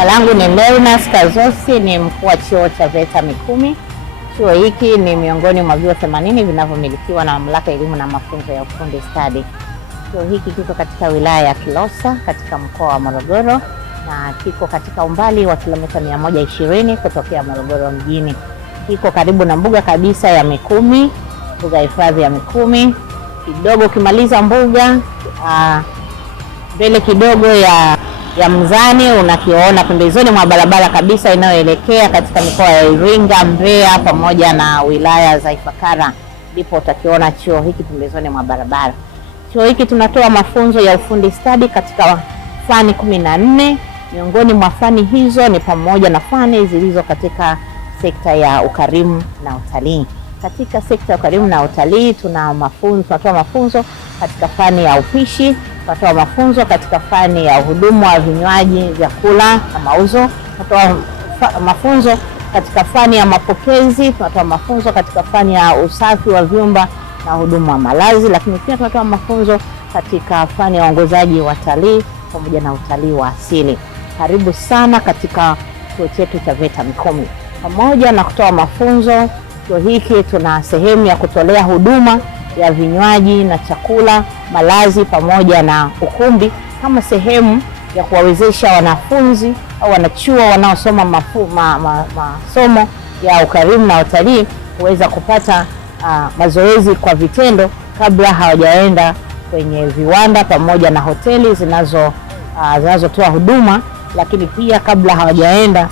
Jina langu ni Melnas Kazosi, ni mkuu wa chuo cha VETA Mikumi. Chuo hiki ni miongoni mwa vyuo 80 vinavyomilikiwa na Mamlaka ya Elimu na Mafunzo ya Ufundi Stadi. Chuo hiki kiko katika wilaya ya Kilosa katika mkoa wa Morogoro na kiko katika umbali wa kilomita 120 kutokea Morogoro mjini. Kiko karibu na mbuga kabisa ya Mikumi, mbuga hifadhi ya Mikumi. Kidogo ukimaliza mbuga, mbele kidogo ya Mzani unakiona pembezoni mwa barabara kabisa inayoelekea katika mikoa ya Iringa, Mbeya pamoja na wilaya za Ifakara, ndipo utakiona chuo hiki pembezoni mwa barabara. Chuo hiki tunatoa mafunzo ya ufundi stadi katika fani 14. Miongoni mwa fani hizo ni pamoja na fani zilizo katika sekta ya ukarimu na utalii. Katika sekta ya ukarimu na utalii tunatoa mafunzo katika fani ya upishi, tunatoa mafunzo katika fani ya uhudumu wa vinywaji, vyakula na mauzo, tunatoa mafunzo katika fani ya mapokezi, tunatoa mafunzo katika fani ya usafi wa vyumba na hudumu wa malazi, lakini pia tunatoa mafunzo katika fani ya uongozaji wa watalii pamoja na utalii wa asili. Karibu sana katika chuo chetu cha VETA Mikumi. Pamoja na kutoa mafunzo, chuo hiki tuna sehemu ya kutolea huduma ya vinywaji na chakula, malazi pamoja na ukumbi kama sehemu ya kuwawezesha wanafunzi au wanachuo wanaosoma masomo ya ukarimu na utalii kuweza kupata mazoezi kwa vitendo kabla hawajaenda kwenye viwanda pamoja na hoteli zinazotoa huduma, lakini pia kabla hawajaenda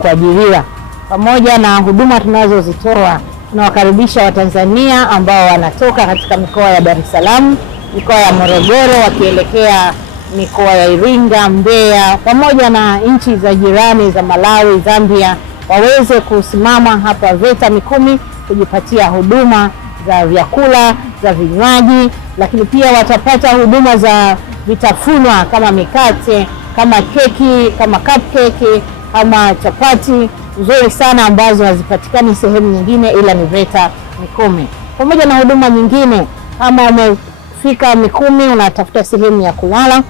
kuajiriwa. Pamoja na huduma tunazozitoa, tunawakaribisha Watanzania ambao wanatoka katika mikoa ya Dar es Salaam, mikoa ya Morogoro wakielekea mikoa ya Iringa, Mbeya pamoja na nchi za jirani za Malawi, Zambia, waweze kusimama hapa VETA Mikumi kujipatia huduma za vyakula, za vinywaji, lakini pia watapata huduma za vitafunwa kama mikate, kama keki, kama cupcake, kama chapati nzuri sana ambazo hazipatikani sehemu nyingine ila ni VETA Mikumi. Pamoja na huduma nyingine, kama umefika Mikumi unatafuta sehemu ya kulala,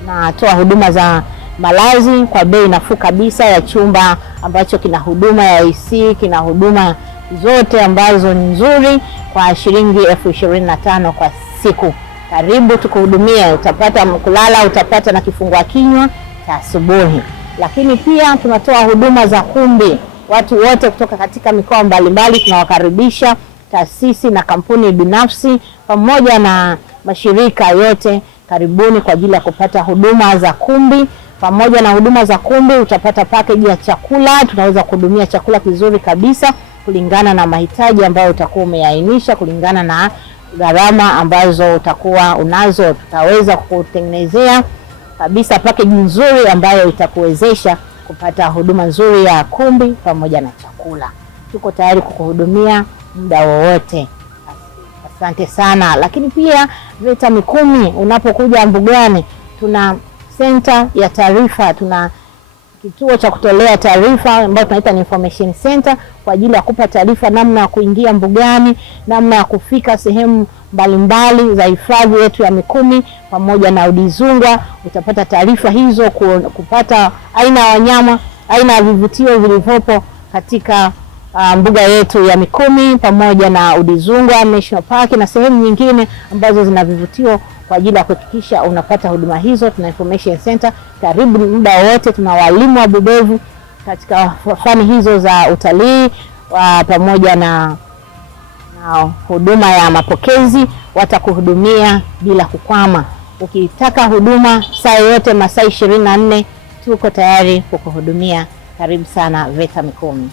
tunatoa huduma za malazi kwa bei nafuu kabisa ya chumba ambacho kina huduma ya AC, kina huduma zote ambazo ni nzuri kwa shilingi 25,000 kwa siku. Karibu tukuhudumia, utapata kulala, utapata na kifungua kinywa cha asubuhi. Lakini pia tunatoa huduma za kumbi. Watu wote kutoka katika mikoa mbalimbali tunawakaribisha, taasisi na kampuni binafsi pamoja na mashirika yote, karibuni kwa ajili ya kupata huduma za kumbi. Pamoja na huduma za kumbi utapata package ya chakula, tunaweza kuhudumia chakula kizuri kabisa kulingana na mahitaji ambayo utakuwa umeainisha, kulingana na gharama ambazo utakuwa unazo. Tutaweza kukutengenezea kabisa package nzuri ambayo itakuwezesha kupata huduma nzuri ya kumbi pamoja na chakula. Tuko tayari kukuhudumia muda wowote. Asante sana. Lakini pia VETA Mikumi unapokuja mbugani, tuna center ya taarifa, tuna kituo cha kutolea taarifa ambayo tunaita information center kwa ajili ya kupa taarifa namna ya kuingia mbugani, namna ya kufika sehemu mbalimbali za hifadhi yetu ya Mikumi pamoja na Udzungwa. Utapata taarifa hizo, kupata aina ya wanyama, aina ya vivutio vilivyopo katika mbuga yetu ya Mikumi pamoja na Udzungwa National Park na sehemu nyingine ambazo zina vivutio kwa ajili ya kuhakikisha unapata huduma hizo. Tuna information center karibu muda wote. Tuna walimu wabobevu katika fani hizo za utalii pamoja na huduma ya mapokezi, watakuhudumia bila kukwama. Ukitaka huduma saa yote masaa 24 tuko tayari kukuhudumia. Karibu sana VETA Mikumi.